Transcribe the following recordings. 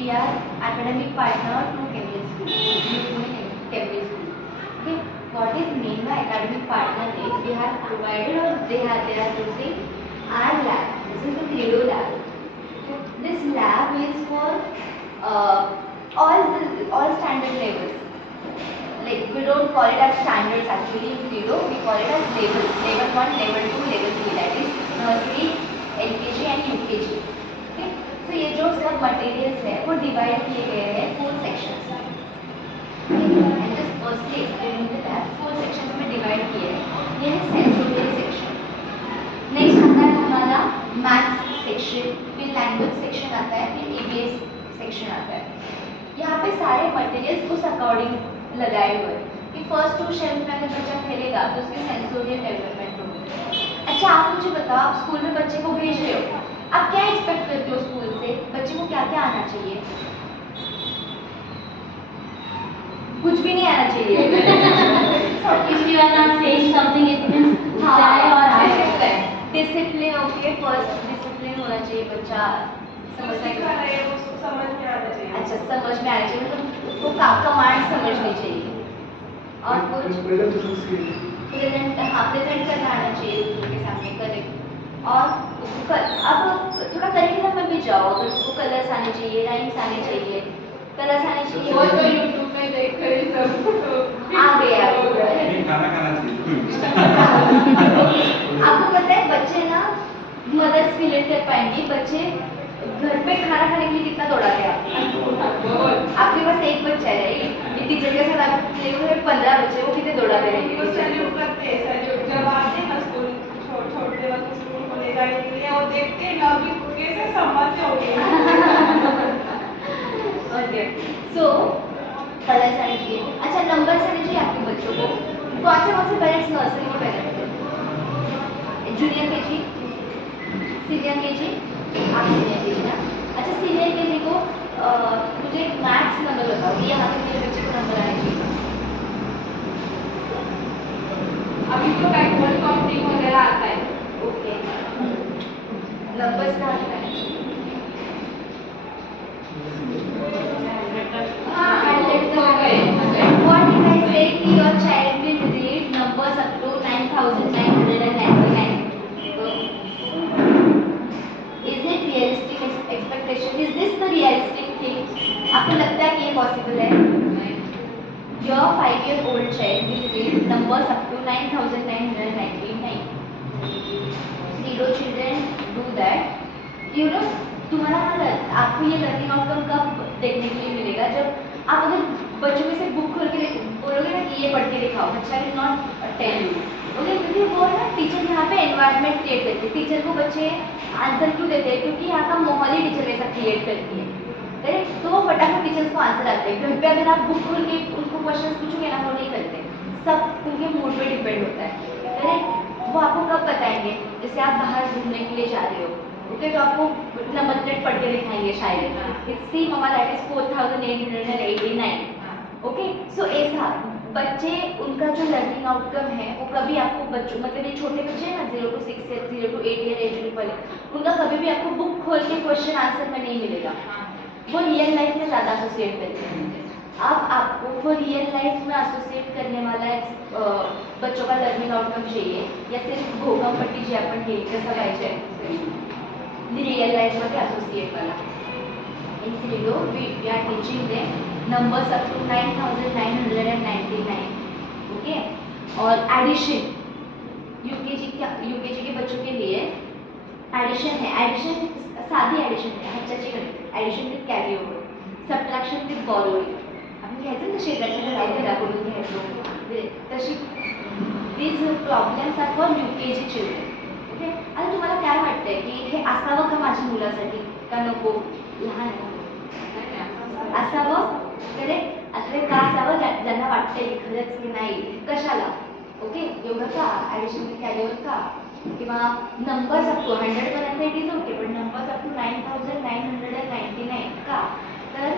we are academic partner to Cambridge School, Cambridge School. Okay, what is mean by academic partner is we have provided or they are using our lab. This is the Credo lab. So this lab is for all standard levels. Like we don't call it as standards actually in Credo, we call it as levels. Level 1, level 2, level 3, that is nursery, LKG and UKG. Okay, so ये जो सब materials है वो divide किए गए हैं 4 sections में. And just firstly explaining the lab 4 sections में डिवाइड किए हैं. ये है सेंसोरियल सेक्शन. नेक्स्ट आता है हमारा मैथ्स सेक्शन, फिर लैंग्वेज सेक्शन आता है, फिर EVS सेक्शन आता है. यहाँ पे सारे मटेरियल्स उस अकॉर्डिंग लगाए हुए कि फर्स्ट 2 शेल्फ में अगर बच्चा खेलेगा तो उसकी सेंसोरियल डेवलपमेंट होगी. अच्छा आप मुझे बताओ, आप स्कूल में बच्चे को भेज रहे हो, आप क्या एक्सपेक्ट करते हो स्कूल से? बच्चे को क्या क्या आना चाहिए? कुछ भी नहीं आना चाहिए. If you are not saying something, it means die or die. Discipline. Okay, first discipline होना चाहिए. बच्चा समझ में आना चाहिए. अच्छा, समझ में आना चाहिए, मतलब उसको कमांड समझनी चाहिए. और कुछ प्रेजेंट, हाँ प्रेजेंट करना आना चाहिए दूसरों के सामने. करेक्ट. और उसको अब थोड़ा करिकुलम में भी जाओ, अगर उसको कलर्स आने चाहिए, राइम्स आने चाहिए, कलर्स आने चाहिए. वो तो यूट्यूब में देख कर ही सब आ गया. खाना खाना चाहिए. आपको पता है बच्चे ना मदर्स रिलेट कर पाएंगे. बच्चे घर पे खाना खाने के लिए कितना दौड़ाते हैं. आपके पास एक बच्चा है, ये टीचर के साथ आप 15 बच्चे, वो कितने दौड़ाते रहेंगे. वो सैल्यूट करते हैं. सैल्यूट जब आते हैं ना स्कूल, छोटे बच्चे स्कूल को ले जाने के लिए, वो देखते हैं ना अभी कैसे संभालते होंगे. ओके, सो कलर्स आने चाहिए. अच्छा, नंबर्स आने चाहिए आपके बच्चों को. कौन से पेरेंट्स नर्सरी के पेरेंट्स हैं? जूनियर केजी, सीनियर केजी, आप सीनियर केजी ना. अच्छा, सीनियर केजी को मुझे एक मैथ्स नंबर बताओ कि यहाँ से मेरे बच्चे को नंबर आने चाहिए. अभी तो बैकवर्ड काउंटिंग वगैरह आता है. ओके, नंबर्स कहाँ से आने चाहिए? हाँ, 100 हो गए. What if I say कि your child will read numbers up to 9,999? Is it realistic expectation? Is this the realistic thing? आपको लगता है कि ये possible है? Your 5-year-old child will read numbers up to 9,999. 0 children do that. You know, तुम्हारा आपको ये लर्निंग आउटकम कब देखने के लिए मिलेगा? जब आप अगर बच्चों में से बुक खोल के बोलोगे ना कि ये पढ़ के दिखाओ, बच्चा will not tell you. Okay, क्योंकि वो ना टीचर यहाँ पे एनवायरनमेंट क्रिएट करती है. टीचर को बच्चे आंसर क्यों देते हैं? क्योंकि यहाँ का माहौल ही टीचर वैसा क्रिएट करती है. करेक्ट. तो वो फटाफट टीचर्स को आंसर आते हैं. घर पे अगर आप बुक खोल के उनको क्वेश्चन पूछोगे ना, वो नहीं करते. सब उनके मूड पे डिपेंड होता है. करेक्ट. वो आपको कब बताएंगे? जैसे आप बाहर घूमने के लिए जा रहे हो, ओके, तो आपको नंबर प्लेट पढ़ के दिखाएंगे शायद. सी मामा दैट इज 4,889. ओके, सो ऐसा बच्चे उनका जो लर्निंग आउटकम है वो कभी आपको बच्चों, मतलब ये छोटे बच्चे हैं ना 0 to 6 या 0 to 8 ईयर एज ग्रुप वाले, उनका कभी भी आपको बुक खोल के क्वेश्चन आंसर में नहीं मिलेगा. वो रियल लाइफ में ज़्यादा एसोसिएट करते हैं. अब आपको वो रियल लाइफ में एसोसिएट करने वाला बच्चों का लर्निंग आउटकम चाहिए या सिर्फ भोगम पट्टी जे आपण हे कसं पाहिजे रियल लाइफ मध्ये एसोसिएट वाला. In Credo, we are teaching them numbers up to 9,999. Okay, और एडिशन यूकेजी के बच्चों के लिए एडिशन है. एडिशन साधी एडिशन आहे, ह्याच्याची गणित. Addition with carry over, subtraction with borrowing. आपण घ्यायचं ना शेजारच्या घराकडून घ्यायचो तशी. These problems are for UKG children. Okay, आता तुम्हाला काय वाटतंय की हे असावं का माझ्या मुलासाठी का नको? लहान असावं. करेक्ट. असं का असावं ज्यांना वाटतंय खरंच की नाही कशाला. ओके, एवढं का ॲडिशन कॅरीवर का, किंवा नंबर्स अप टू 100 पर्यंत इट इज ओके, पण नंबर्स अप टू 9,999 का? तर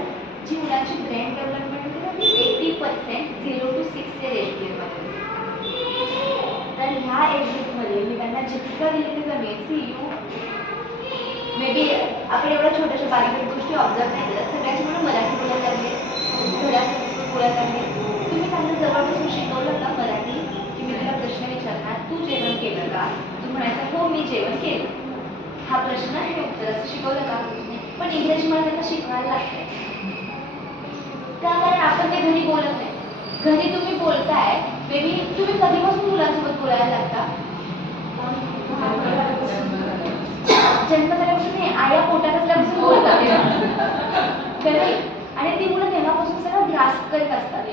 जी मुलांची ब्रेन डेव्हलपमेंट होते ना ती 80% 0 to 6 ईयर एज ग्रुपमध्ये. तर ह्या एज ग्रुपमध्ये मी त्यांना जितकं दिलं ते कमी. सी यू मे बी आपण एवढ्या छोट्याशा बारीक गोष्टी ऑब्झर्व नाही करत. सगळ्याची म्हणून मराठी बोलायला लागले, घरात बोलायला लागले. तुम्ही त्यांना जवळ बसून शिकवलं का मराठी, की मी तुला प्रश्न विचारणार, तू जेवण केलं का? तू म्हणायचा हो मी जेवण केलं. हा प्रश्न हे उत्तर असं शिकवलं का? पण इंग्रजी मला त्यांना शिकवायला लागतंय. का? कारण आपण ते घरी बोलत नाही. घरी तुम्ही बोलताय, बेबी तुम्ही कधीपासून मुलांसोबत बोलायला लागता? जन्म झाल्यापासून नाही, आया पोटात असल्यापासून बोलतात. करेक्ट. आणि ती मुलं तेव्हापासून सगळं ग्रास्प करत असतात.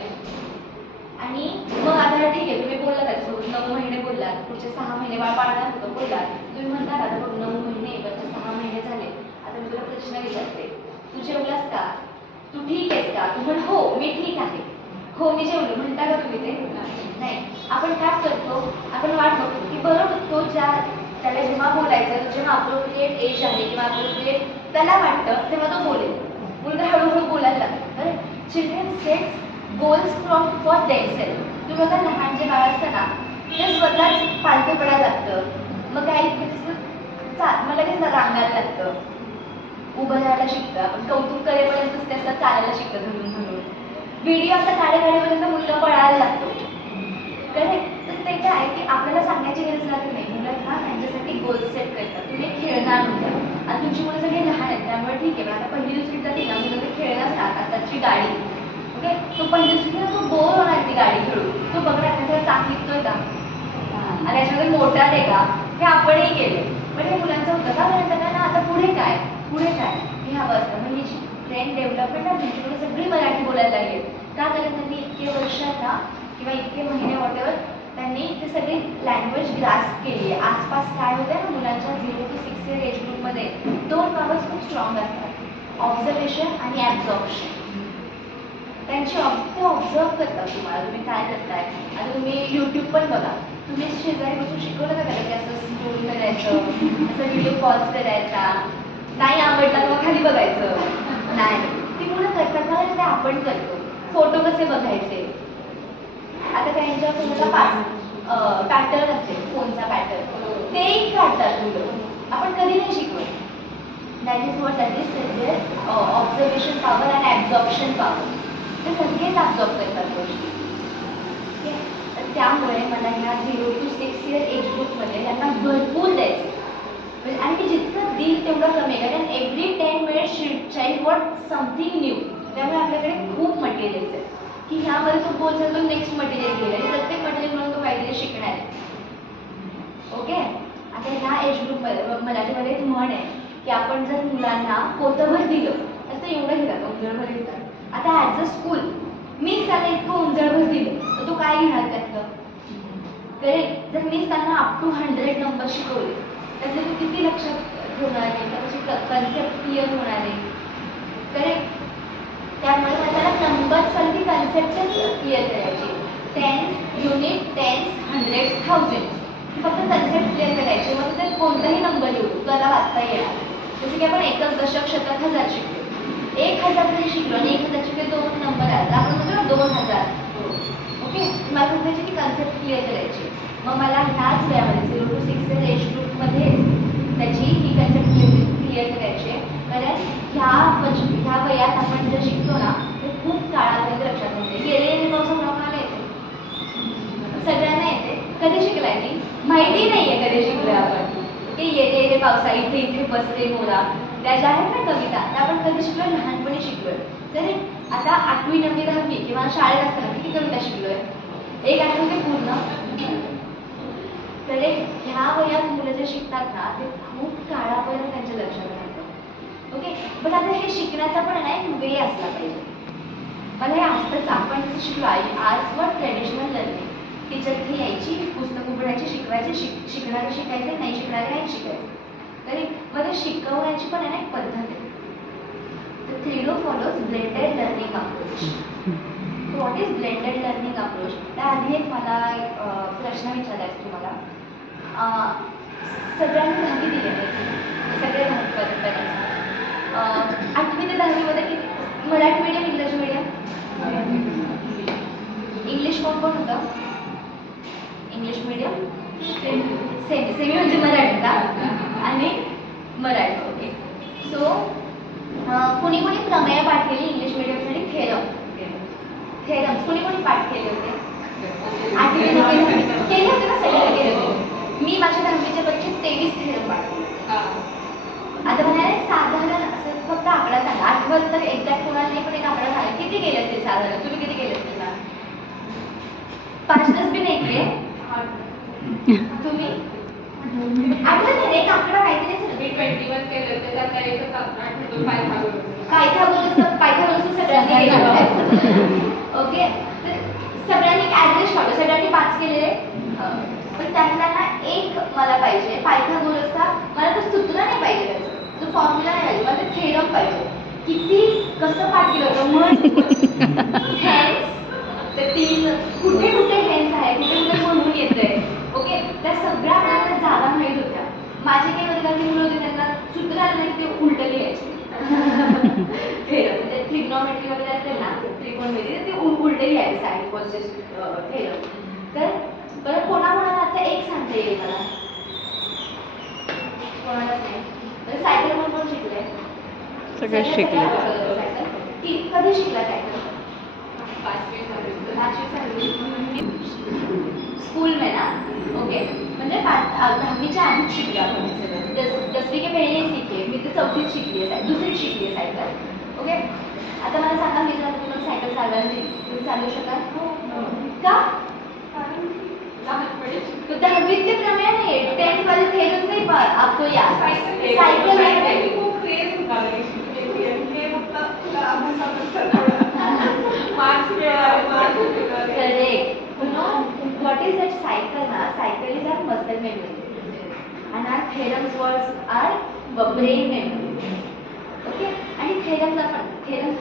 आणि मग आता ठीक आहे, तुम्ही बोलला त्याच्यासोबत 9 महिने बोललात, पुढचे 6 महिने बाळ पाळणार होतं बोललात, तुम्ही म्हणता आता बघ 9 महिने वरचे 6 महिने झाले, आता मी तुला प्रश्न विचारते, तू जेवलास का? तू ठीक आहेस का? तू म्हण हो मी ठीक आहे, हो मी जेवलो, म्हणता का तुम्ही ते? नाही. आपण काय करतो, आपण वाट बघतो की बरोबर तो त्याला जेव्हा बोलायचं, जेव्हा अप्रोप्रिएट एज आहे किंवा अप्रोप्रिएट त्याला वाटतं तेव्हा तो बोलेल. मुलगा हळूहळू बोलायला लागतो. Children sets goals for themselves. तुम्ही बघा लहान जे बाळ असतं ना, ते स्वतःच पालथं पडायला लागतं. मग काही मला लगेच रांगायला लागतं, उभं राहायला शिकतं. आपण कौतुक करेपर्यंतच ते असं चालायला शिकतं धरून धरून. व्हिडिओ असा काढेपर्यंत मुलगा पळायला लागतो. करेक्ट. तर ते काय आहे की आपल्याला सांगायची गरज लागत नाही. मुलं ना त्यांच्यासाठी गोल सेट करतात. तुम्ही खेळणार मुलं, आणि तुमची मुलं सगळी लहान आहेत त्यामुळे ठीक आहे. पण आता पहिली दुसरीत जातील ना मुलं, ते खेळणार ना आताची गाडी. ओके, तो पहिली दुसरीला तो बोर होणार ती गाडी खेळून. तो बघणार त्याचा चाक निघतोय का, आणि याच्यामध्ये मोटर आहे का, हे आपणही केलं. पण हे मुलांचं होतं का, कारण त्यांना ना आता पुढे काय हे हवं असतं. म्हणजे जी ब्रेन डेव्हलपमेंट आहे त्यांच्याकडे सगळी मराठी बोलायला लागेल. का? कारण त्यांनी इतके वर्ष ना किंवा इतके महिने वॉटेवर त्यांनी ते सगळी लँग्वेज ग्रास्प केली आहे. आसपास काय होतं ना मुलांच्या 0 to 6 year एज ग्रुपमध्ये 2 पॉवर्स खूप स्ट्रॉंग असतात, ऑब्झर्वेशन आणि ॲब्झॉर्प्शन. त्यांची ते ऑब्झर्व करतात तुम्हाला, तुम्ही काय करताय. आता तुम्ही यूट्यूब पण बघा, तुम्ही शेजारी बसून शिकवलं का त्याला की असं स्क्रोल करायचं, असं व्हिडिओ पॉज करायचा, नाही आवडला तेव्हा खाली बघायचं नाही. ती मुलं करतात ना, ते आपण करतो. फोटो कसे बघायचे, आता त्यांच्या फोनला पॅटर्न असेल, फोनचा पॅटर्न तेही काढतात मुलं. आपण कधी नाही शिकवत. That is observation power and absorption power. ते सगळेच ॲब्झॉर्ब करतात गोष्टी. ठीक आहे. तर त्यामुळे मला ह्या 0 to 6 year एज ग्रुपमध्ये त्यांना भरपूर द्यायचं. आणि मी जितकं देईल तेवढं कमी आहे, कारण every 10 minutes child what something new. त्यामुळे आपल्याकडे खूप मटेरियल्स आहे की ह्यामध्ये तो पोहोचेल, तो नेक्स्ट मटेरियल घेईल आणि प्रत्येक मटेरियल म्हणून तो काहीतरी शिकणार आहे. ओके. आता ह्या एज ग्रुपमध्ये मराठीमध्ये एक म्हण आहे की आपण जर मुलांना पोतभर दिलं तर ते एवढं घेतात, उंजळभर घेतात. आता ॲज अ स्कूल मीच त्याला इतकं उंजळभर दिलं तर तो काय घेणार त्यातलं? करेक्ट. जर मीच त्यांना अप टू 100 नंबर शिकवले त्यातले तू किती लक्षात ठेवणार आहे, त्याची कन्सेप्ट क्लिअर होणार आहे. करेक्ट. त्यामुळे त्याला नंबरसारखी कन्सेप्टच क्लिअर करायची. 10 युनिट 10 100 1000 फक्त कन्सेप्ट क्लिअर करायची. मग त्यात कोणताही नंबर येऊ त्याला वाचता येणार. जसं की आपण एकच दशक शतक हजार शिकलो, 1000 जरी शिकलो आणि 1000 चे 2 नंबर आले आपण म्हणतो ना 2000. ओके. मला फक्त त्याची ती कन्सेप्ट क्लिअर करायची. मग मला ह्याच वयामध्ये 0 to 6 year एज ग्रुपमध्ये त्याची ही कन्सेप्ट क्लिअर करायची आहे. कारण ह्या वयात आपण जे शिकतो ना ते खूप काळापर्यंत लक्षात होते. गेले पावसा कोणाला येते, सगळ्यांना येते. कधी शिकलाय ती माहिती नाही आहे, कधी शिकलोय आपण. की येते येते पावसा इथे इथे बसते मोरा, त्या ज्या आहेत ना कविता, त्या आपण कधी शिकलोय, लहानपणी शिकलोय. तरी आता 8वी 9वी 10वी किंवा शाळेत असताना किती कविता शिकलोय, एक आठवते पूर्ण. तर ह्या वयात मुलं जे शिकतात ना ते खूप काळापर्यंत त्यांच्या लक्षात राहतं. ओके. पण आता हे शिकण्याचा पण ना एक वे असला पाहिजे. मला हे असतंच, आपण जसं शिकलो आज वर ट्रेडिशनल लर्निंग, टीचर ती यायची, पुस्तक उघडायची, शिकवायचे, शिकणारे शिकायचे, नाही शिकणारे नाही शिकायचे. तरी मग ते शिकवण्याची पण आहे ना एक पद्धत आहे. तर थ्रीडो follows blended learning approach. What is blended learning approach? त्याआधी एक मला प्रश्न विचारायचा तुम्हाला. सगळ्यांनी 10वी दिली आहे, सगळे 10वी पर्यंत. 8वी ते 10वी मध्ये किती मराठी मीडियम, इंग्रजी मीडियम? इंग्लिश कोण कोण होतं? इंग्लिश मीडियम, सेमी म्हणजे मराठी का? आणि मराठी. ओके. सो कुणी कुणी प्रमेय पाठ केली इंग्लिश मीडियमसाठी थेरम्स कुणी कुणी पाठ केले होते? आठवीमध्ये केले होते ना, सगळे केले होते. मी माझ्या 10वीच्या परीक्षेत 23 थेरम पाठ केले. आता म्हणाले साधारण असं फक्त आकडा सांगा, आठवत तर एक्झॅक्ट कोणाला नाही, पण एक आकडा सांगा किती केले असतील साधारण, तुम्ही किती केले असतील ना? 5-10 बी नाही केले तुम्ही? आठवत नाही, एक आकडा काहीतरी असेल. मी 21 केले होते, त्यातला एकच आठवतो पायथागोरस सगळ्यांनी केलं. ओके, तर सगळ्यांनी ॲव्हरेज काढलं, सगळ्यांनी 5 केलेले. पण त्यातला ना एक मला पाहिजे पायथागोरसचा. मला तो सूत्र नाही पाहिजे, त्याचं तो फॉर्म्युला नाही पाहिजे, मला ते थेरम पाहिजे. किती कसं पाठ केलं होतं मग हेन्स, ते 3 कुठे कुठे हेन्स आहे, कुठे कुठे म्हणून येतंय. ओके, त्या सगळ्या आपल्याला जागा माहीत होत्या. माझे काही वर्गातली मुलं होते, त्यांना सूत्र आलं नाही, ते उलटं लिहायचे. थेरम म्हणजे ट्रिग्नॉमेट्री वगैरे असेल ना, त्रिकोणमिती, तर ते उलटे लिहायचे साईन कॉसेस थेरम. तर बरं, कोणाकोणाला आता एक सांगता येईल मला? कोणालाच नाही. तर सायकल कोण शिकले? सगळं शिकले. सायकल कधी शिकला सायकल? 5वी 6वी स्कूल में ना? ओके, म्हणजे 10वीच्या आधीच शिकला आपण सगळं. 10वी के पहिले शिकले, मी तर 4थीत शिकली आहे, 2रीत शिकली आहे सायकल. ओके, आता मला सांगा, मी जर तुम्हाला सायकल चालवायला दिली, तुम्ही चालवू शकाल का? तो 10वीतले प्रमेय नाही, 10th वाले थेरम्स नाही. आपको याद सायकल खूप क्रेज होता शिकण्याची, आणि हे फक्त अभ्यासात मार्क्स मिळाले. Correct. You know what is that cycle na? Cycle is our muscle memory and our theorems was our brain memory. Okay, and theorems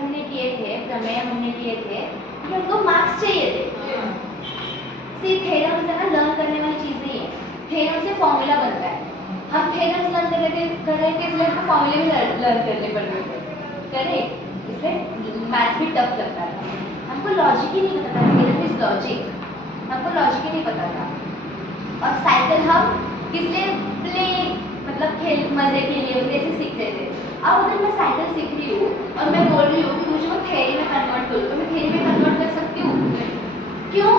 हमने किए थे, प्रमेय हमने किए थे, कि हमको मार्क्स चाहिए थे. See, theorems है ना, लर्न करने वाली चीज़ नहीं है. थेरम से फॉर्मूला बनता है. हम थेरम्स लर्न कर रहे थे, इसलिए हमको फॉर्मूले भी लर्न करने पड़ रहे थे. करेक्ट, इसलिए मैथ्स भी टफ लगता था. हमको लॉजिक ही नहीं पता था. थेरम इज लॉजिक, हमको लॉजिक ही नहीं पता था. और साइकिल हम किस लिए? प्ले, मतलब खेल, मजे के लिए ऐसे सीखते थे. अब अगर मैं साइकिल सीख रही हूँ और मैं बोल रही हूँ कि मुझे वो थ्योरी में कन्वर्ट करो, तो मैं थ्योरी में कन्वर्ट कर सकती हूँ. क्यों?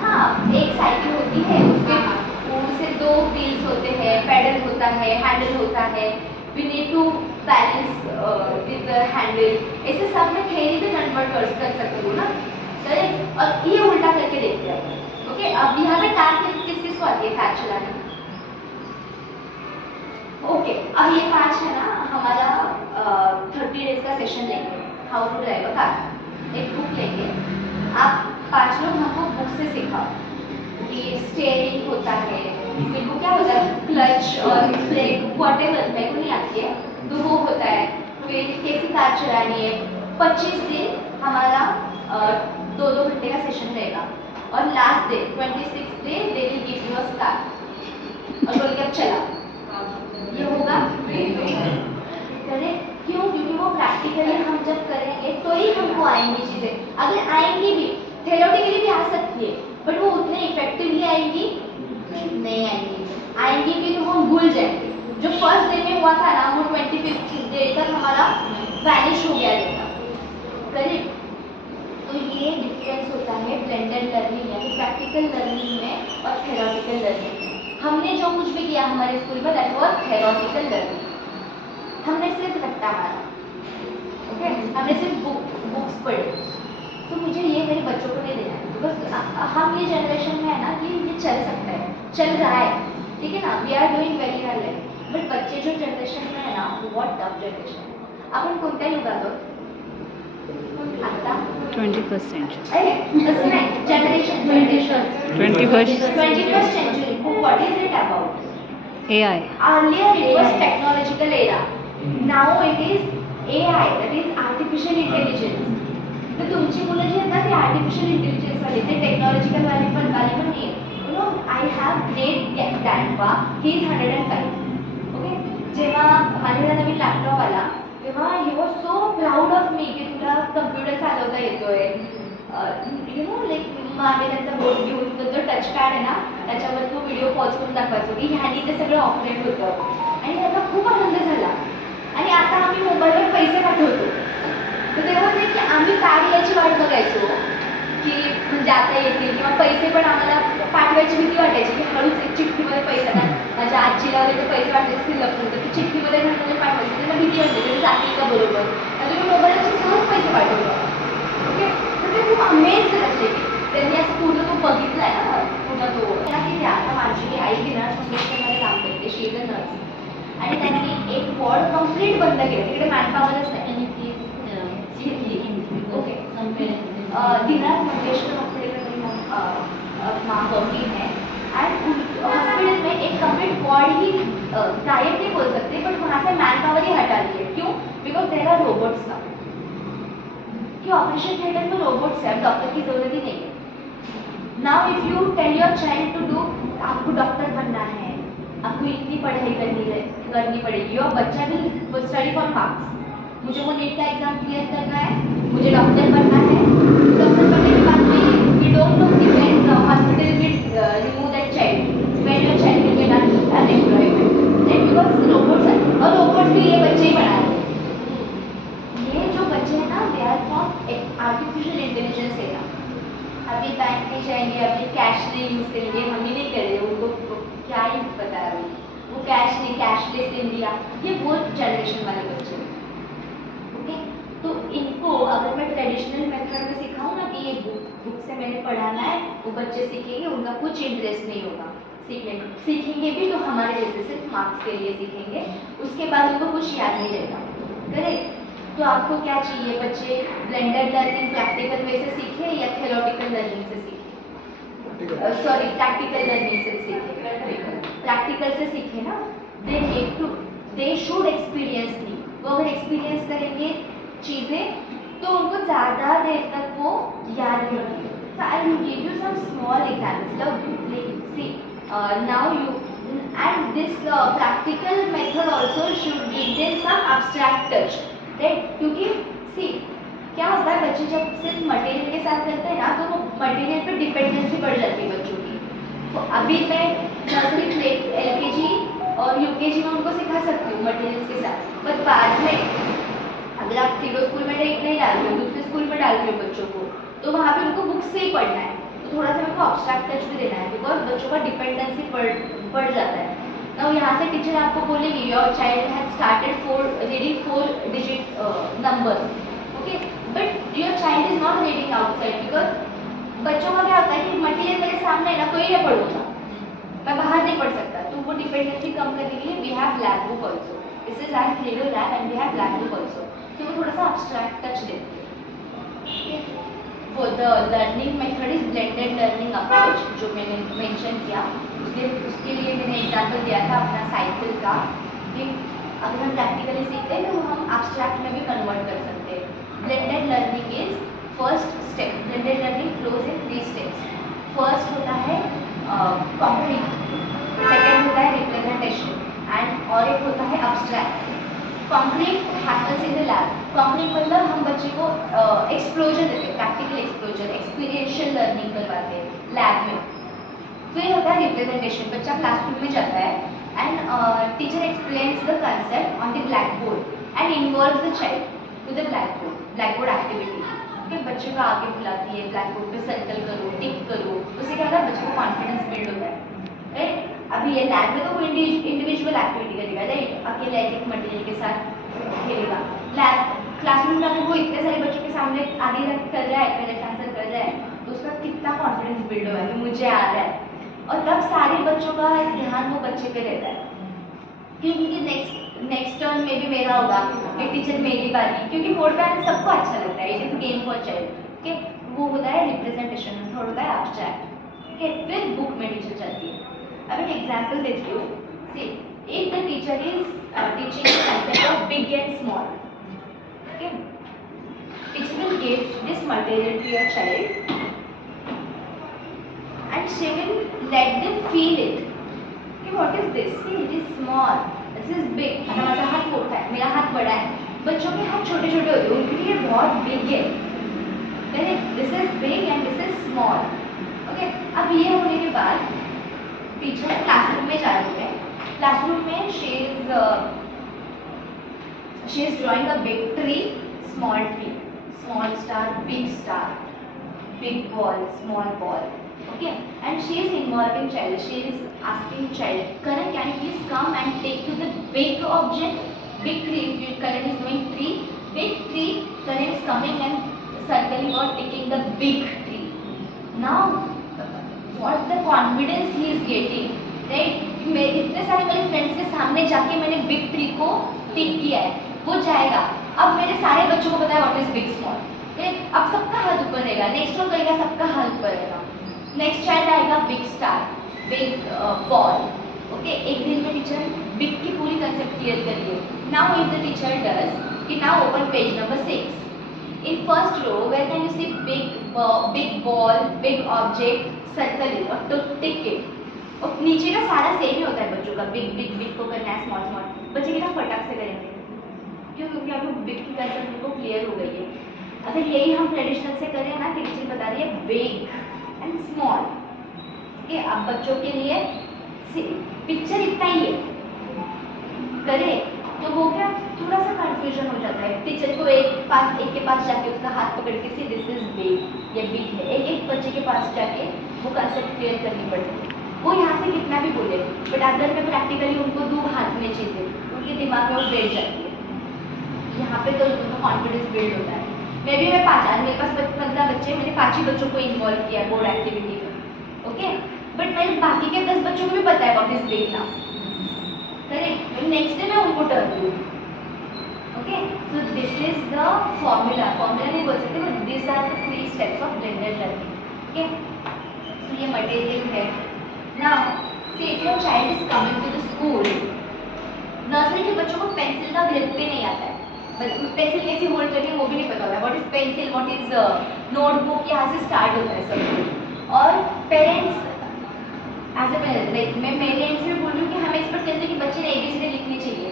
हाँ, एक साइकिल होती है, उससे 2 व्हील्स होते हैं, पेडल होता है, हैंडल होता है. We need to balance with the handle. ऐसे सब मैं थ्योरी में कन्वर्ट कर सकती हूँ ना. करेक्ट. और ये उल्टा करके देखते हैं. ओके, अब यहाँ पे टास्क किस किस को आती है कार चलाने? ओके, अब ये 5 है ना, हमारा 30 डेज का सेशन लेंगे, how to drive a car. एक बुक लेंगे, आप 5 लोग हमको बुक से सिखाओ कि स्टीयरिंग होता है, फिर वो क्या होता है, क्लच और ब्रेक, व्हाटएवर, मेरे को नहीं आती है, तो वो होता है. फिर कैसी कार चलानी है. 25 दिन हमारा 2-2 घंटे का सेशन रहेगा. और last day 26th day they will give you a star और बोलेंगे अब चला. ये होगा करेक्ट. क्यों? क्योंकि वो प्रैक्टिकली हम जब करेंगे तो ही हमको आएंगी चीज़ें. अगर आएंगी भी, थ्योरेटिकली भी आ सकती है, बट वो उतने इफेक्टिवली आएंगी नहीं आएंगी. आएंगी भी तो हम भूल जाएंगे. जो फर्स्ट डे में हुआ था ना, वो 25th डे तक हमारा वैनिश हो गया डेटा. करेक्ट. तो ये डिफरेंस होता है ब्लेंडेड लर्निंग यानी प्रैक्टिकल लर्निंग में और थ्योरेटिकल लर्निंग में. हमने जो कुछ भी किया हमारे स्कूल में, दैट वाज थ्योरेटिकल लर्निंग. हमने सिर्फ रट्टा मारा. ओके, हमने सिर्फ बुक्स पढ़ी. तो मुझे ये मेरे बच्चों को नहीं देना है, बिकॉज हम ये जनरेशन में है ना कि ये चल सकता है, चल रहा है, ठीक है ना. We are doing very well. But बच्चे जो जनरेशन में है ना, बहुत टफ जनरेशन है. आपण कोणत्या युगात आहोत आता? 21st century. अरे तसं नाही, generation 21st century. What is it about? AI. Earlier it was technological era. Now it is AI, that is artificial intelligence. तर तुमची मुलं जी आहेत ना, ती आर्टिफिशियल इंटेलिजन्स वाली, ते टेक्नॉलॉजिकल वाली पण नाही आहे. You know, I have great grandpa, he is 105. Okay, जेव्हा माझ्याकडे नवीन लॅपटॉप आला तेव्हा he was so proud of me की तुला कम्प्युटर चालवता येतोय. यू नो, लाईक मागे त्यांचा बोर्ड घेऊन तो टच पॅड आहे ना, त्याच्यावर तो व्हिडिओ पॉज करून दाखवायचो की ह्यानी ते सगळं ऑपरेट होतं. आणि त्याचा खूप आनंद झाला. आणि आता आम्ही मोबाईलवर पैसे पाठवतो. तर तेव्हा ते की आम्ही कार्ड याची वाट बघायचो की म्हणजे आता येतील, किंवा पैसे पण आम्हाला पाठवायची भीती वाटायची की हळूच एक चिठ्ठीमध्ये पैसे ना, माझ्या आजीला वगैरे ते पैसे वाटायचे असतील लपून, तर ती चिठ्ठीमध्ये घालून पाठवायची, त्यांना भीती वाटते तरी जातील का बरोबर, आणि तुम्ही मोबाईलवर सहज पैसे पाठवतो. ओके, तर ते खूप अमेज झाले की त्यांनी असं पूर्ण तो बघितलाय ना, पूर्ण तो त्या की आता माझी आई दिनार फाउंडेशनमध्ये काम करते, शी इज अ नर्स, आणि त्यांनी एक वॉर्ड कम्प्लीट बंद केलं, तिकडे मॅनपॉवरच नाही. ओके, दिनार मंगेशकर हॉस्पिटल में माँ वर्किंग है, एंड हॉस्पिटल में एक कंप्लीट वार्ड ही गायब नहीं बोल सकते, बट वहाँ से मैन पावर ही हटा दी है. क्यों? बिकॉज देर आर रोबोट्स ना, कि ऑपरेशन थिएटर में रोबोट्स है, अब डॉक्टर की जरूरत ही नहीं है. Now if you tell your child to do, आपको डॉक्टर बनना है, आपको इतनी पढ़ाई करनी पड़ेगी, और बच्चा भी स्टडी फॉर मार्क्स, मुझे वो नीट का एग्जाम क्लियर करना है, मुझे डॉक्टर बनना है. डॉक्टर बनने के बाद वी डोंट नो कि when hospital will remove that child, when your child will get unemployment, that because robots है, और रोबोट्स भी ये बच्चे ही बना रहे हैं. ये जो बच्चे हैं ना, they are from artificial intelligence है ना. अभी बैंक में जाएंगे, अभी कैश नहीं यूज़ करेंगे, हम ही नहीं कर रहे, उनको क्या ही पता है, वो कैश नहीं, कैशलेस इंडिया, ये वो जनरेशन वाले बच्चे. ओके, तो इनको अगर मैं ट्रेडिशनल मेथड में सिखाऊँ ना कि ये बुक से मैंने पढ़ाना है, वो बच्चे सीखेंगे, उनका कुछ इंटरेस्ट नहीं होगा सीखेंगे भी तो हमारे जैसे सिर्फ मार्क्स के लिए सीखेंगे, उसके बाद उनको कुछ याद नहीं रहेगा. करेक्ट? तो आपको क्या चाहिए, बच्चे ब्लेंडेड लर्निंग प्रैक्टिकल वे से सीखे या थ्योरेटिकल लर्निंग से सीखे? सॉरी, प्रैक्टिकल लर्निंग से सीखे. प्रैक्टिकल से सीखे ना, दे शुड एक्सपीरियंस मी. वो अगर एक्सपीरियंस करेंगे चीज़ें तो उनको ज़्यादा देर तक वो याद रहेगी. So I will give you some small examples. Like see, now you and this practical method also should give them some abstract touch. Right? क्योंकि see क्या होता है, बच्चे जब सिर्फ मटेरियल के साथ करते हैं ना, तो वो मटेरियल पे डिपेंडेंसी बढ़ जाती है बच्चों की. तो अभी मैं नर्सरी प्ले LKG और UKG में उनको सिखा सकती हूँ मटेरियल्स के साथ, बट बाद में अगर आप तीनों स्कूल में नहीं डाल रहे हो, दूसरे स्कूल में डाल रहे हो बच्चों को, तो वहाँ पे उनको बुक से ही पढ़ना है, तो थोड़ा सा मेरे को अब्स्ट्रैक्ट टच भी देना है, बिकॉज बच्चों का डिपेंडेंसी बढ़ जाता है ना. यहाँ से टीचर आपको बोलेगी your child has started reading 4 digit number, okay, but your child is not reading outside, because बच्चों का क्या होता है कि मटीरियल मेरे सामने है ना, तो ही मैं पढ़ूंगा, मैं बाहर नहीं पढ़ सकता. तो वो डिपेंडेंसी कम करने के लिए we have black book also. This is our clear lab and we have black book also. तो वो थोड़ा सा अब्स्ट्रैक्ट टच देते हैं. वो the learning method is blended learning approach, जो मैंने मेंशन किया. उसके लिए मैंने एग्जांपल दिया था अपना साइकिल का, कि अगर हम प्रैक्टिकली सीखते हैं तो हम अब्स्ट्रैक्ट में भी कन्वर्ट कर सकते हैं. Blended learning is first step. Blended learning flows in 3 steps. First होता है कॉन्क्रीट, सेकेंड होता है रिप्रेजेंटेशन, एंड और एक होता है abstract. Concrete happens in the lab. Concrete मतलब हम बच्चे को एक्सप्लोजर देते हैं, प्रैक्टिकल एक्सप्लोजर, एक्सपीरियंशियल लर्निंग करवाते हैं लैब में. फिर होता है रिप्रेजेंटेशन. बच्चा क्लासरूम में जाता है and teacher explains the concept on the black board and involve the child to the black board activity. कि बच्चे को आगे बुलाती है, ब्लैक बोर्ड पे सर्कल करो, टिक करो, उससे क्या होता है, बच्चे को कॉन्फिडेंस बिल्ड होता है. राइट? अभी ये लैब में तो वो इंडिविजुअल एक्टिविटी करेगा, राइट, अकेले एक मटेरियल के साथ खेलेगा. लैब क्लासरूम में अगर वो इतने सारे बच्चों के सामने आगे कर रहा है, करेक्ट आंसर कर रहा है, तो उसका कितना कॉन्फिडेंस बिल्ड होगा कि मुझे आ रहा है. और तब सारे बच्चों का ध्यान वो बच्चे पे रहता है, क्योंकि नेक्स्ट टर्न में भी मेरा होगा, ये टीचर मेरी बारी, क्योंकि बोर्ड पे आने सबको अच्छा लगता है. It is game for child. Okay, वो होता है रिप्रेजेंटेशन, थर्ड होता है अब्स्ट्रैक्ट. ओके, फिर बुक में टीचर चलती है. अब एक एग्जाम्पल देती हूँ. See, if the teacher is teaching the concept of big and small, okay, teacher will give this material to your child and she will let them feel it. Okay, what is this? See, it is small. This is big. आता माझा हाथ मोटा है, मेरा हाथ बड़ा है. बच्चों के हाथ छोटे छोटे होते हैं, उनके लिए बहुत big है. Correct? This is big and this is small. Okay. अब ये होने के बाद टीचर क्लासरूम में जा रही है. क्लासरूम में she is She is drawing a big tree, small star, big ball, small ball. Okay, and she is involving child. She is asking child, Karan, can you please come and take to the big object, big tree. If Karan is doing tree, big tree, Karan is coming and circling or taking the big tree. Now, what the confidence he is getting, right? मैं इतने सारे मेरे friends के सामने जाके मैंने big tree को टिक किया है, वो जाएगा. अब मेरे सारे बच्चों को पता है व्हाट इज बिग स्मॉल. अब सबका हाथ ऊपर रहेगा, नेक्स्ट वन करेगा, सबका हाथ ऊपर रहेगा. नेक्स्ट चाइल्ड आएगा big star, big ball. Okay, एक दिन में टीचर बिग की पूरी कंसेप्ट क्लियर करिए. Now if the teacher does कि now open page number 6. In first row, where can you see big ball, big object, circle it और तो tick it. और नीचे का सारा सेम ही होता है बच्चों का, बिग को करना है, स्मॉल बच्चे कितना फटाक से करेंगे. क्यों? क्योंकि आपको बिग की कंसेप्ट उनको क्लियर हो गई है. अगर यही हम ट्रेडिशनल से करें ना, टीचर बता रही है बिग एंड स्मॉल. ओके, अब बच्चों के लिए पिक्चर इतना ही है, करे तो वो क्या थोड़ा सा कंफ्यूजन हो जाता है. टीचर को एक के पास जाके उसका हाथ पकड़ के सी दिस इज बिग, ये बिग है, एक बच्चे के पास जाके वो कंसेप्ट क्लियर करनी पड़ती है. वो यहाँ से कितना भी बोले, बट अगर मैं प्रैक्टिकली उनको दूँ हाथ में चीज़ें, उनके दिमाग में वो बैठ जाती है. यहाँ पे तो उनका कॉन्फिडेंस बिल्ड होता है. मेरे पास 15 बच्चे, मैंने 5 ही बच्चों को इन्वॉल्व किया है बोर्ड एक्टिविटी में. ओके, बट मेरे बाकी के 10 बच्चों को भी पता है what is big now. Correct, next day मैं उनको टर्न दूँ. Okay, so this is the formula नहीं बोल सकते, but this are the 3 steps of blended learning. Okay, so ये मटेरियल है. Now see if your child is coming to the school, nursery के बच्चों को पेंसिल का ग्रिप भी नहीं आता है. पेंसिल कैसे होल्ड करनी है वो भी नहीं पता होता है. What is pencil, what is notebook, यहाँ से स्टार्ट होता है सब. और पेरेंट्स एज ए पेरेंट, मैं मेरे एंड से बोल रही हूँ कि हम एक्सपेक्ट करते हैं कि बच्चे ने ABCD लिखनी चाहिए,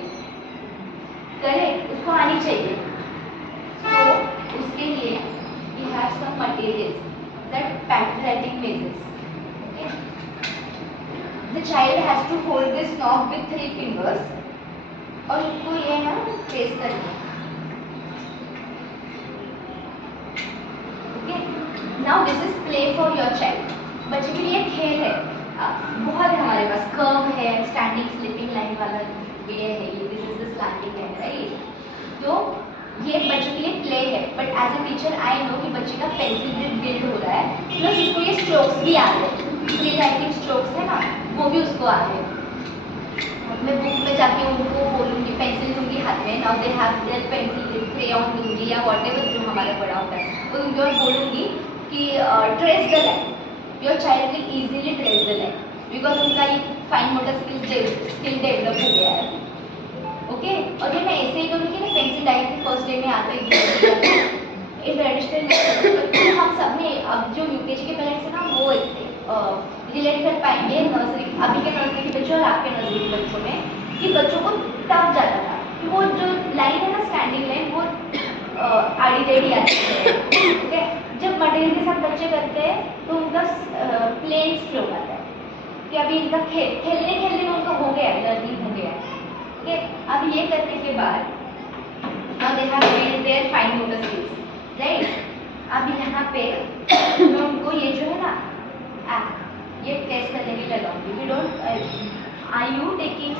करेक्ट, उसको आनी चाहिए. तो उसके लिए we have some materials that patriotic measures. The child has to hold this knob with 3 fingers और उसको ये ना प्रेस करना है. Okay, now this is play for your child. बच्चे के लिए खेल है, बहुत है हमारे पास. कर्व है, स्टैंडिंग स्लिपिंग लाइन वाला वे है, ये दिस इज द स्लैंडिंग है, राइट. तो ये बच्चों के लिए प्ले है, but as a teacher I know कि बच्चे का पेंसिल ग्रिप बिल्ड हो रहा है, प्लस उसको ये स्ट्रोक्स भी आ रहे हैं, फ्री राइटिंग स्ट्रोक्स है ना, वो भी उसको आ रहे हैं. मैं बुक में जाके उनको बोलूँगी, पेंसिल दूँगी हाथ में, now they have their pencil, crayon दूँगी या व्हाटएवर जो हमारा पड़ा होता है, तो उनको बोलूँगी कि trace the line. Your child will easily trace the line because उनका ये फाइन मोटर स्किल डेवलप हो गया है. ओके, और ये मैं ऐसे ही करूँगी ना, पेंसिल डायरेक्टली फर्स्ट डे में आते ही एक ट्रेडिशनल हम सब में, अब जो यूकेजी के पेरेंट्स हैं ना वो रिलेट कर पाएंगे नर्सरी, अभी के नर्सरी के बच्चों और आपके नर्सरी के बच्चों में, कि बच्चों को टफ जाता था कि वो जो लाइन है ना, स्टैंडिंग लाइन, वो आड़ी टेढ़ी आती है. ओके, जब मटेरियल के साथ बच्चे करते हैं तो उनका प्लेन स्ट्रोक आता है कि अभी इनका खेलने में उनका हो गया है, लर्निंग हो गया है. ओके, अब ये करने के बाद now they have made their fine motor skills, right? अब यहाँ पे मैं उनको ये जो है ना ये टेस्ट करने के लिए लगाऊंगी. We don't are you taking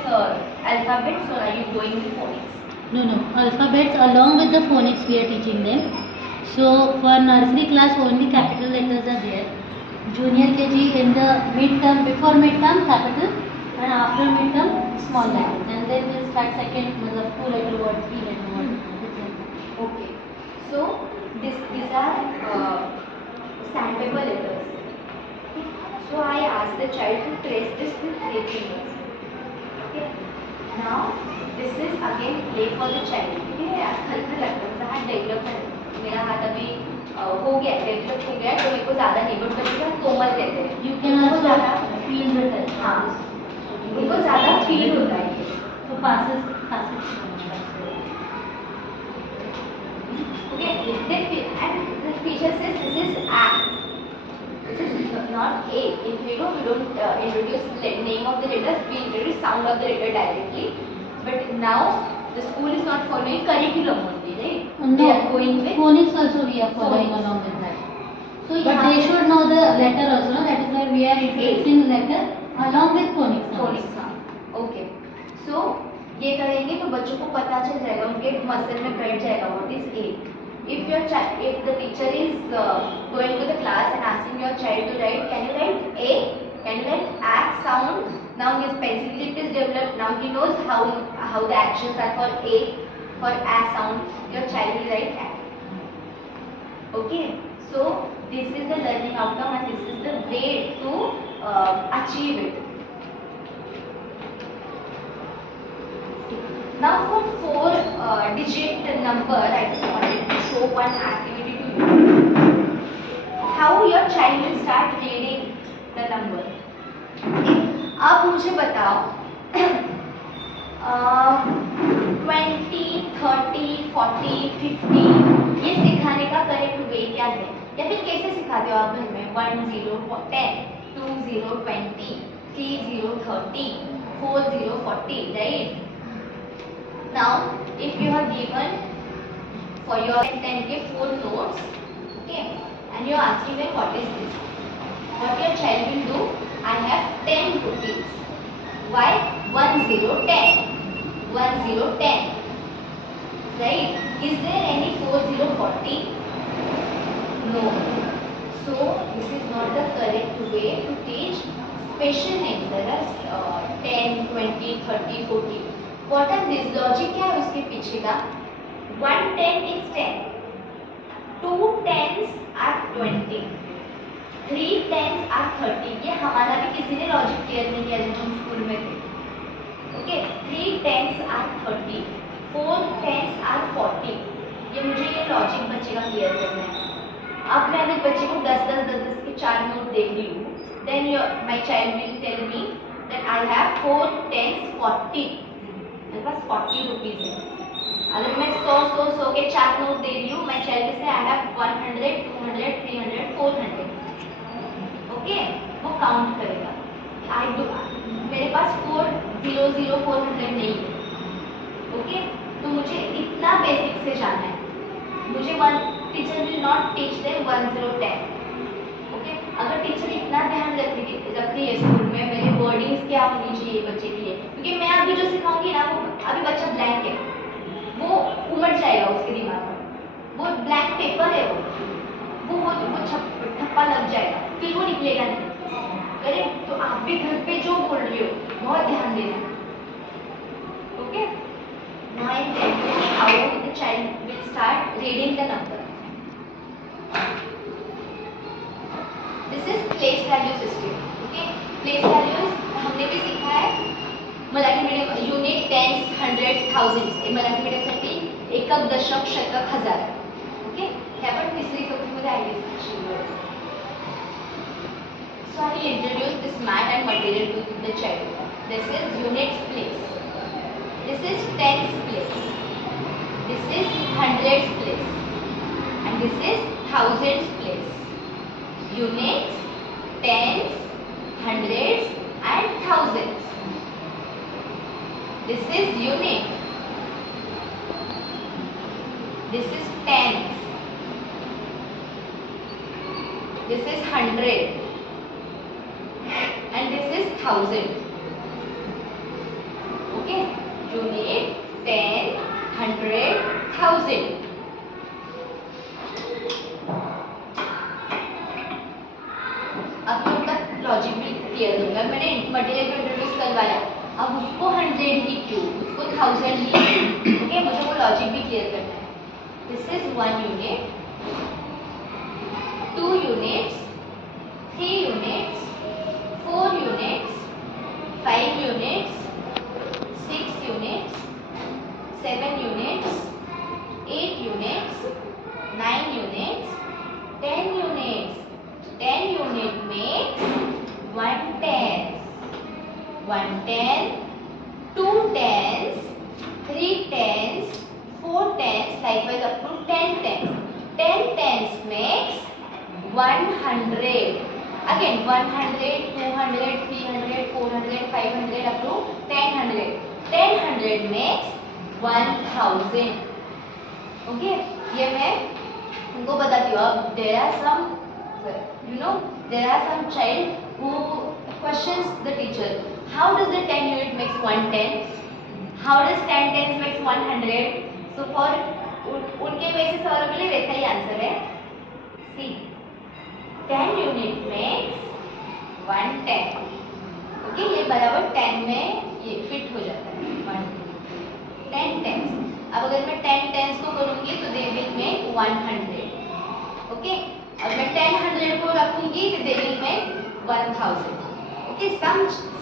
alphabets or are you going with phonics? No, alphabets along with the phonics we are teaching them. So for nursery class only capital letters are there. Junior KG in the midterm, before midterm capital and after midterm small letters, and then we'll start second, 2 letter word, 3 letter word. Okay, so these are sandpaper letters. So I asked the child to trace this with 3 fingers. Okay, now this is again play for the child. ठीक है, हल्का लगता है, हाथ develop है, मेरा हाथ अभी हो गया, डेवलप हो गया, तो मेरे को ज़्यादा नहीं, बट बच्चे का कोमल कहते हैं. You can also ज़्यादा feel the touch. हाँ, उनको ज़्यादा फील होता है ये. So passes. Okay, and the teacher says this is A. This is not A. In we don't introduce the name of the letters, we introduce sound of the letter directly. But now the school is not following curriculum only, right? No, They are going with phonics also we are following Phonics. along with that. So But they should know the letter also, no? That is why we are introducing letter along with phonics sounds. phonics sound. Okay. So ये करेंगे तो बच्चों को पता चल जाएगा, उनके muscle में बैठ जाएगा what is A. If the teacher is going to the class and asking your child to write, can you write A? Can you write A sound? Now his pencil tip is developed. Now he knows how the actions are for A, for A sound. Your child will write A. Okay. So this is the learning outcome and this is the way to achieve it. Now for 4-digit number, I just wanted to show one activity to you. How your child will start reading the number. Okay. अब मुझे बताओ 20, 30, 40, 50 ये सिखाने का correct way क्या है, या फिर कैसे सिखाते हो आप घर में? 1 0 10, 2 0 20, 3 0 30, 4 0 40, right? Now if you are given for your 10K 4 notes, okay, and you are asking them what is this, what your child will do? I have 10 rupees. Why? 1 0 10, 1 0 10, right? Is there any 4 0 40? No. So this is not the correct way to teach special names. There are 10, 20, 30, 40. What are these? Logic क्या है उसके पीछे का? 1 10 is 10, 2 10s are 20, 3 10s are 30. ये हमारा भी किसी ने लॉजिक क्लियर नहीं किया जब हम स्कूल में थे. Okay, 3 10s are 30, 4 10s are 40. ये मुझे ये लॉजिक बच्चे का क्लियर करना है. अब मैं अगर बच्चे को 10 के 4 नोट देख रही हूँ, then my child will tell me that I have 4 10s 40. मेरे पास 40 रुपीज है. अगर मैं 100 के 4 नोट दे रही हूँ, my child will say I have 100, 200, 300, 400. Okay, वो काउंट करेगा. मेरे पास 400 400 नहीं है. ओके, तो मुझे इतना बेसिक से जाना है. मुझे teacher will not teach them 1 0 10. Okay, अगर टीचर इतना ध्यान रख रही है स्कूल में मेरे वर्डिंग्स क्या होनी चाहिए बच्चे के लिए, क्योंकि मैं अभी जो सिखाऊंगी ना, वो अभी बच्चा ब्लैंक है, वो उमड़ जाएगा उसके दिमाग में. वो ब्लैंक पेपर है, वो ठप्पा लग जाएगा, फिर वो निकलेगा नहीं. करेक्ट? तो आप भी घर पे जो बोल रही हो बहुत ध्यान देना. Okay, now I tell you how the child will start reading the number. This is place value system. Okay, place values हमने भी सीखा है Marathi medium unit, tens, hundreds, thousands. Marathi मीडियमसाठी एकक, दशक, शतक, हजार. ओके, हे आपण तिसरी चौथीमध्ये आहे. So I will introduce this mat and material to the child. This is units place. This is tens place. This is hundreds place. And this is thousands place. Units, tens, hundreds and thousands. This is unit. This is tens. This is hundred. And this is thousand. Okay, unit, 10, 100, 1000. अब मैं उनका logic भी clear दूंगा. मैंने material को introduce करवाया, अब उसको 100 ही क्यों, उसको 1000 ही. ओके, मुझे वो लॉजिक भी क्लियर करना है. This is 1 unit, 2 units, 3 units, 4 units, 5 units, 6 units, 7 units, 8 units, 9 units, 10 units. 10 unit makes 1 tenth. 1 tenth, 2 tenths, 3 tenths, 4 tenths, likewise up to 10 tenths. 10 tenths makes 100. Again 100, 200, 300, 400, 500 up to 1000. 1000 makes 1000. Okay, ये मैं उनको बताती हूँ. अब there are some, you know, there are some child who questions the teacher. How does the 10 unit makes 110? How does 10 tens makes 100? So for उनके वैसे सवालों के लिए वैसा ही आंसर है. See, 10 unit makes 110. ओके, ये बराबर 10 में ये फिट हो जाता है. 10 tens. अब अगर मैं 10 tens को करूँगी तो they will make 100. ओके, अब मैं 10 100 को रखूँगी तो they will make 1000. Okay,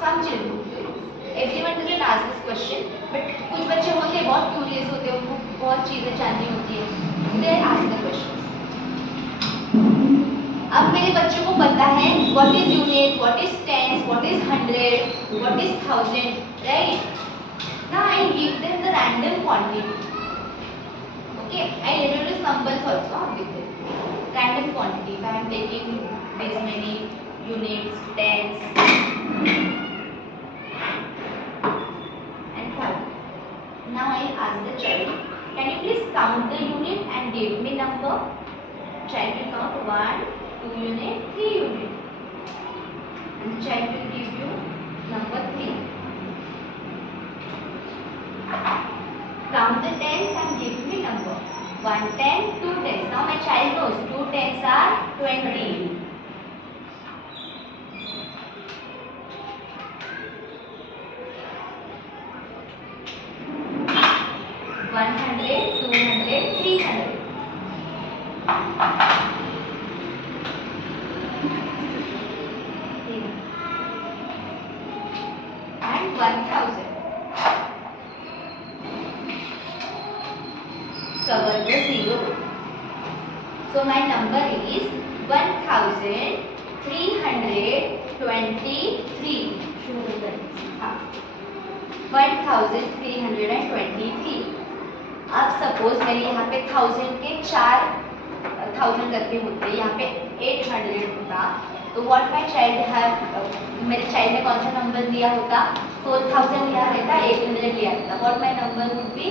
some children, everyone doesn't ask this question, but कुछ बच्चे होते हैं बहुत curious होते हैं, उनको बहुत चीज़ें जाननी होती है, they ask the questions. अब मेरे बच्चों को पता है what is unit, what is tens, what is 100, what is 1000, right? Now I give them the random quantity. Okay, I introduce numbers also with it. Random quantity. If I am taking this many units, tens, and 1000. Now I ask the child, can you please count the unit and give me number? Child will count 1, 2 unit, 3 unit. And the child will give you number 3. Count the tens and give me number. 1 10, 2 tens. Now my child knows 2 tens are 20. 100, 200, 300. And 1000. Cover the zero. So my number is 1323. 1323. अब suppose मेरे यहाँ पे 1000 के 4,000 करके होते हैं, यहाँ पे 800 होता, तो व्हाट माय चाइल्ड हैव, मेरे चाइल्ड ने कौन सा नंबर लिया होता? 4000 लिया रहता, 800 लिया रहता. What my number would be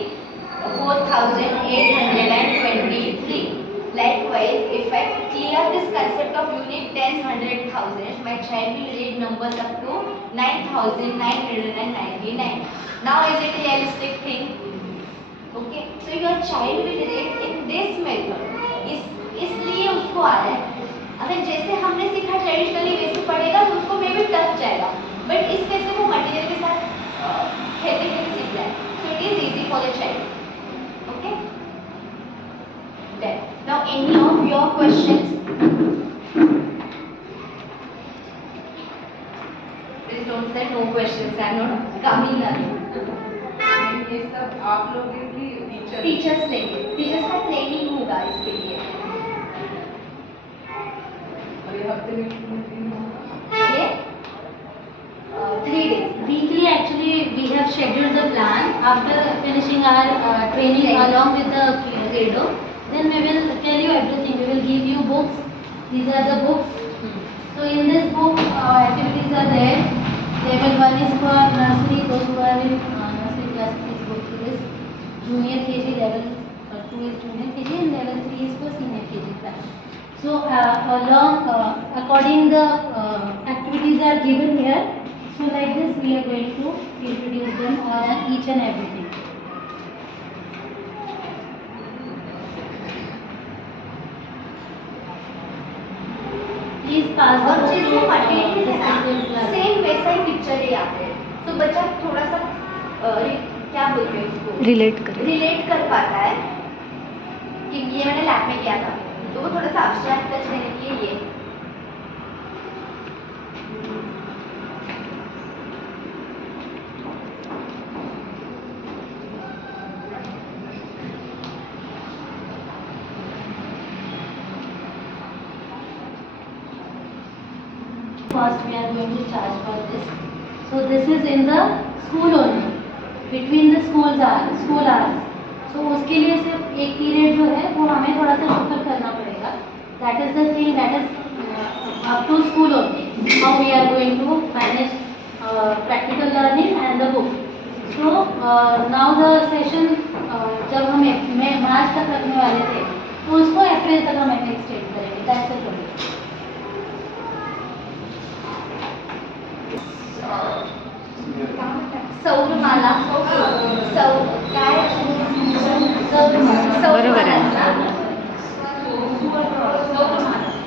4823. Likewise, if I clear this concept of unit, tens, hundred, thousands, my child will read numbers up to 9999. Now is it a realistic thing? Okay, so your child will read in this method. इसलिए उसको आ रहा है. अगर जैसे हमने सीखा traditionally वैसे पढ़ेगा तो उसको मे भी टफ जाएगा, बट इस वैसे वो मटेरियल के साथ खेलते खेलते सीख रहा है. So it is easy for the child. Okay. Then now any of your questions? Please don't say no questions. I am not coming now. ये सब आप लोग की टीचर्स लेंगे, टीचर्स का ट्रेनिंग होगा इसके लिए. और ये हफ्ते में कितने दिन होगा? ये 3 days. Weekly, actually, we have scheduled the plan. After finishing our training along with the Credo, then we will tell you everything. We will give you books. These are the books. So in this book, activities are there. Level 1 is for nursery. Those who are in nursery class, please go through this. Junior KG level 2 is junior KG and level 3 is for senior KG class. So according the activities are given here. So like this, we are going to introduce them on each and everything. Please pass the और जैसे material है ना, class. Same वैसा ही picture है यहाँ पे. तो बच्चा थोड़ा सा क्या बोलते हैं उसको, रिलेट करें. रिलेट कर पाता है कि ये मैंने लैब में किया था, तो वो थोड़ा सा एब्स्ट्रैक्ट टच देने के लिए ये. Cost we are going to charge for this. So this is in the school only, between the school hours. So उसके लिए सिर्फ एक पीरियड जो है वो हमें थोड़ा सा शुक्र करना पड़ेगा. That is the thing, that is up to school only. How we are going to manage practical learning and the book. So now the session जब हम मार्च तक रखने वाले थे तो उसको अप्रैल तक हम एक्सटेंड करेंगे, कैसे करेंगे। सौरमाला काय बरोबर आहे.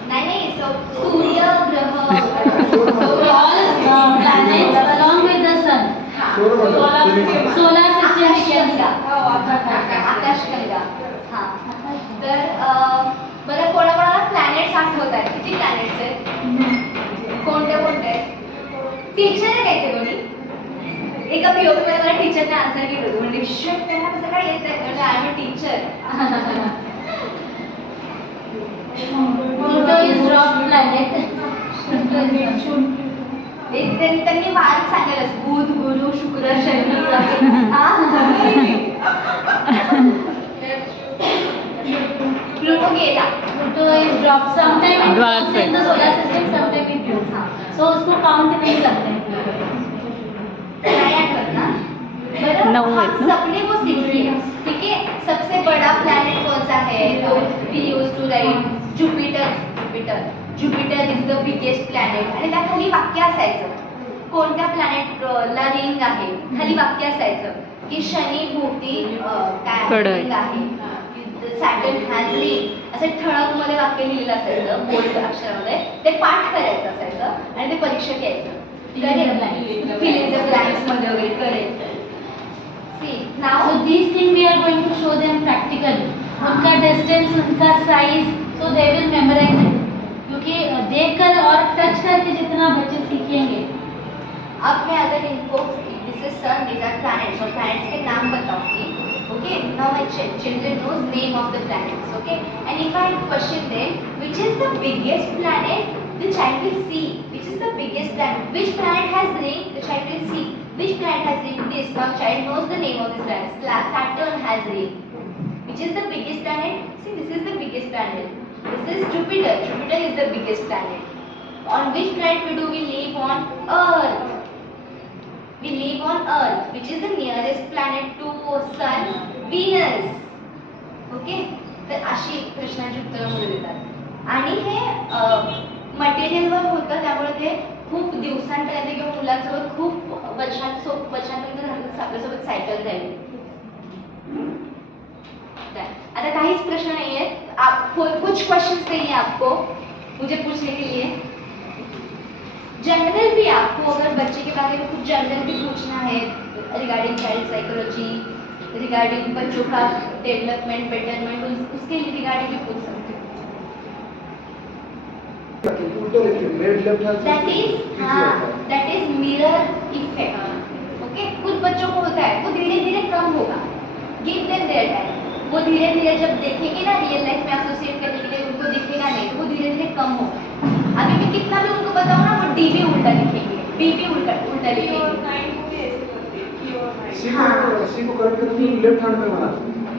नाही सूर्य ग्रह planets along with the sun, solar system. आकाशगंगा. हा तर बरं कोणाकोणाला प्लॅनेट्स आठवत आहेत? किती प्लॅनेट्स आहेत? कोणते कोणते आहेत? टीचर आहे काय ते कोणी? एका पीओ मध्ये मला टीचरने आन्सर केलं होतं म्हणजे शिट त्यांना कसं काय येत आहे म्हणजे I am a teacher. Pluto is dwarf planet. त्यांनी वार सांगायला बुध गुरु शुक्र शनी प्लुटो गेला. Pluto is dwarf. Sometime it Dwarf comes in the solar system, sometime it goes. So उसको count नहीं करते हैं. नहीं आठवत ना? बरं, 9 आहेत हम ना? सबने वो सीखी है. ठीक है, सबसे बड़ा प्लैनेट कौन सा है? तो we used to write Jupiter is the biggest planet. आणि त्या खाली वाक्य असायचं कोणत्या प्लॅनेटला रिंग आहे. खाली वाक्य असायचं की शनी भोवती काय कडं आहे. रिंग आहे. सॅटर्न हॅज रिंग असं ठळक मध्ये वाक्य लिहिलेलं असायचं बोल्ड अक्षरामध्ये. ते पाठ करायचं असायचं आणि ते परीक्षेत यायचं. फिल इन द ब्लँक्स मध्ये वगैरे correct. See now So these things we are going to show them practically. उनका distance, उनका size, so they will memorize it. क्योंकि देखकर और टच करके जितना बच्चे सीखेंगे. अब मैं अगर इनको this is sun these are planets और प्लैनेट्स के नाम बताऊंगी. Okay, now my children knows name of the planets. Okay, and if I question them which is the biggest planet, the child will see which is the biggest planet. Which planet has ring, the child will see which planet has ring. This now child knows the name of this planet. Saturn has ring. Which is the biggest planet? See, this is the biggest planet. This is Jupiter. Jupiter is the biggest planet. On which planet we live on? Earth. We live on Earth. Which is the nearest planet to Sun? Venus. Okay? तर अशी प्रश्नांची उत्तरं मुलं देतात. आणि हे मटेरियलवर होतं त्यामुळे ते खूप दिवसांपर्यंत किंवा मुलांसोबत खूप वर्षांपर्यंत राहतात आपल्यासोबत सायकल राहील. आता काहीच प्रश्न नहीं है. आपको कुछ क्वेश्चंस नहीं है आपको मुझे पूछने के लिए. जनरल भी आपको अगर बच्चे के बारे में कुछ जनरल भी पूछना है रिगार्डिंग चाइल्ड साइकोलॉजी, रिगार्डिंग बच्चों का डेवलपमेंट बेटरमेंट, उसके रिगार्डिंग भी पूछ सकते हो. that is mirror effect. Okay, कुछ बच्चों को होता है वो धीरे धीरे कम होगा. Give them their time. वो धीरे धीरे जब देखेंगे ना रियल लाइफ में एसोसिएट करने के लिए उनको दिखेगा नहीं तो वो धीरे धीरे कम होगा. अभी मैं कितना भी उनको बताऊँ ना वो डी भी उल्टा लिखेंगे, बी भी उल्टा लिखेंगे.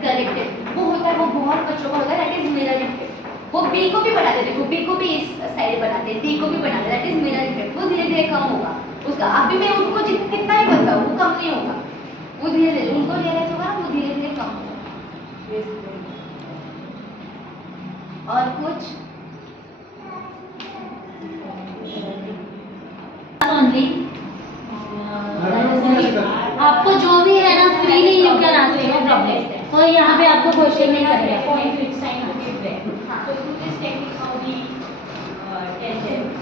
करेक्ट है, वो होता है, वो बहुत बच्चों का होता है. That is mirror effect. वो बी को भी बनाते, देखो बी को भी इस साइड बनाते, डी को भी बनाते. That is mirror effect. वो धीरे धीरे कम होगा उसका. अभी मैं उनको कितना ही बताऊँ वो कम नहीं होगा. वो धीरे धीरे उनको रियलाइज होगा वो धीरे धीरे कम होगा. और कुछ Only. आपको जो भी है ना freely you can ask, no problem. तो यहाँ पे आपको क्वेश्चन नहीं करना.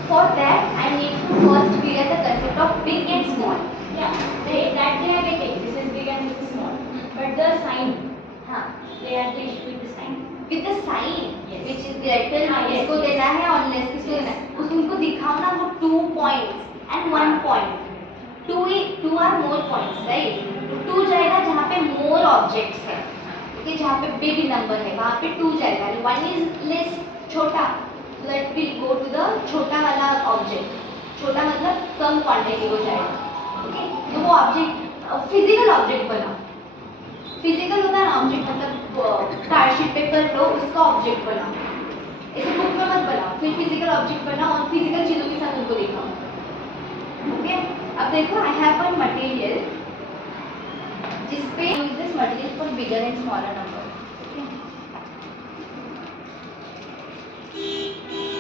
For that, I need to first clear the concept of big and small. Yeah, that they are getting. This is big and this is small. But the sign, they are the issue with the sign. With the sign, Yes. which is greater, हाँ, yes, इसको yes. देना है और less किसको देना है. उनको दिखाओ ना वो 2 points and 1 point. 2 are more points, right? 2 जाएगा जहाँ पे more objects है. ओके, जहाँ पे big number है वहाँ पे 2 जाएगा. 1 is less, छोटा. Let we go to the छोटा वाला ऑब्जेक्ट. छोटा मतलब कम क्वांटिटी हो जाएगा. ओके, तो वो ऑब्जेक्ट फिजिकल ऑब्जेक्ट बना. फिजिकल होता है ना ऑब्जेक्ट, मतलब कार्ड शीट पेपर लो उसका ऑब्जेक्ट बना. ऐसे बुक में मत बनाओ, फिर फिजिकल ऑब्जेक्ट बना और फिजिकल चीज़ों के साथ उनको दिखाओ. ओके, अब देखो आई हैव वन मटेरियल इस पे use this material for bigger and smaller number.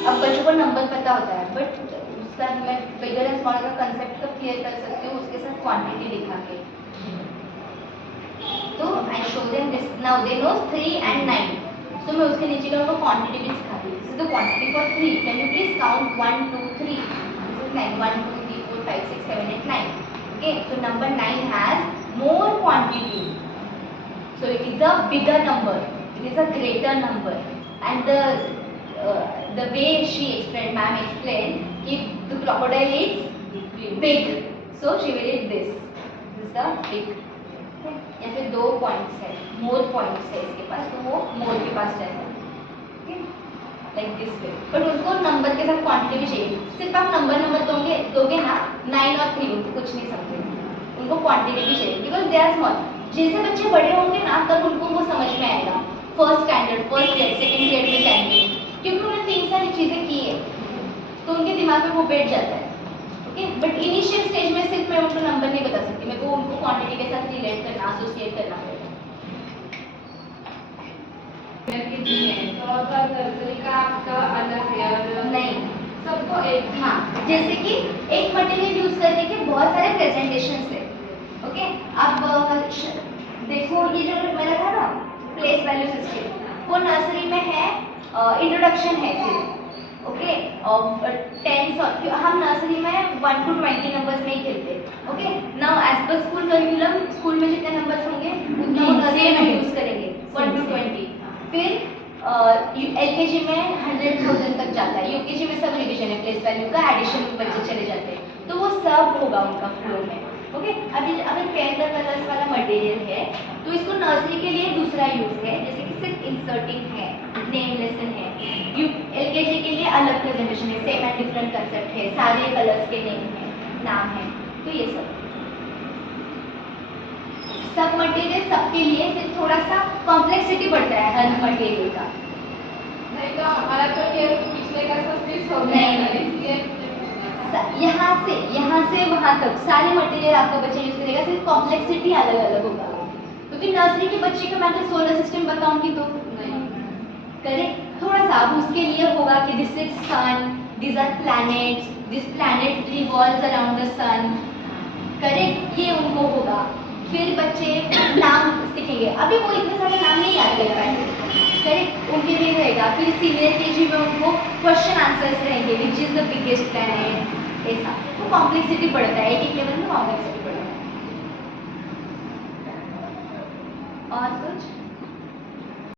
अब बच्चों को नंबर पता होता है, बट उसका मैं बिगर एंड स्मॉलर का कंसेप्ट कब क्लियर कर सकती हूँ, उसके साथ क्वांटिटी दिखा के। तो I show them this, now they knows 3 and 9, so मैं उसके नीचे का उनको क्वांटिटी भी सिखाती हूँ। This is the quantity for 3, can you please count 1 2 3, this is 9, 1 2 3 4 5 6 7 8 9। Okay, so number 9 has more quantity, so it is a bigger number, it is a greater number, and the way she explained, ma'am explained, if the crocodile is big, so she will eat this is the big। ऐसे 2 points है, more points है इसके पास, तो वो मोर के पास रहता है, like this way. But उनको नंबर के साथ क्वांटिटी भी चाहिए, सिर्फ आप नंबर दोगे ना 9 और 3, उनको कुछ नहीं समझेंगे, उनको क्वांटिटी भी चाहिए, बिकॉज दे आर स्मॉल। जैसे बच्चे बड़े होंगे ना, तब उनको वो समझ में आएगा, first standard, first grade, second grade में जाएंगे, क्योंकि उन्होंने 3 सारी चीज़ें की है, तो उनके दिमाग में वो बैठ जाता है। ओके, बट इनिशियल स्टेज में सिर्फ मैं उनको नंबर नहीं बता सकती, मेरे को उनको क्वांटिटी के साथ रिलेट करना, एसोसिएट करना पड़ेगा। तो अगर नर्सरी का आपका अलग है और नहीं, सबको एक ही। हाँ, जैसे कि एक मटेरियल यूज करने के बहुत सारे प्रेजेंटेशंस है। ओके, अब देखो ये जो मेरा था ना प्लेस वैल्यू सिस्टम, वो नर्सरी में है, इंट्रोडक्शन है सिर्फ। ओके, और 10 हम नर्सरी में 1 to 20 नंबर्स में ही खेलते। Okay, now as per school curriculum, school में जितने नंबर्स होंगे उतना वो नर्सरी में यूज करेंगे, 1 to 20। फिर एलकेजी में 100,000 तक जाता है, यूकेजी में सब रिविजन है, प्लेस वैल्यू का एडिशन बच्चे चले जाते हैं, तो वो सब होगा उनका फ्लो में। ओके, अभी अगर टेंथ कलर्स वाला मटेरियल है, तो इसको नर्सरी के लिए दूसरा यूज है, जैसे कि सिर्फ इंसर्टिंग है, नेम लेसन है। एलकेजी के लिए अलग प्रेजेंटेशन है, सेम एंड डिफरेंट कंसेप्ट है, सारे कलर्स के नेम है, नाम है, तो ये सब मटेरियल सबके लिए सिर्फ थोड़ा सा कॉम्प्लेक्सिटी बढ़ता है हर मटेरियल का। नहीं तो हमारा तो ये पिछले का सब मिस हो गया नहीं, है, इसलिए यहाँ से वहाँ तक सारे मटेरियल आपका बच्चा यूज करेगा, सिर्फ कॉम्प्लेक्सिटी अलग अलग होगा, क्योंकि नर्सरी के बच्चे को मैं अगर सोलर सिस्टम बताऊंगी तो नहीं। करेक्ट, थोड़ा सा अब उसके लिए होगा कि this is sun, this are planets, this planet revolves around the sun, correct, ये उनको होगा। फिर बच्चे नाम सीखेंगे, अभी वो इतने सारे नाम नहीं याद कर पाएंगे, करेक्ट, उनके लिए रहेगा। फिर सीनियर केजी में उनको क्वेश्चन आंसर्स रहेंगे, which is the biggest planet, ऐसा तो कॉम्प्लेक्सिटी बढ़ता है, एक लेवल में कॉम्प्लेक्सिटी बढ़ता है। और कुछ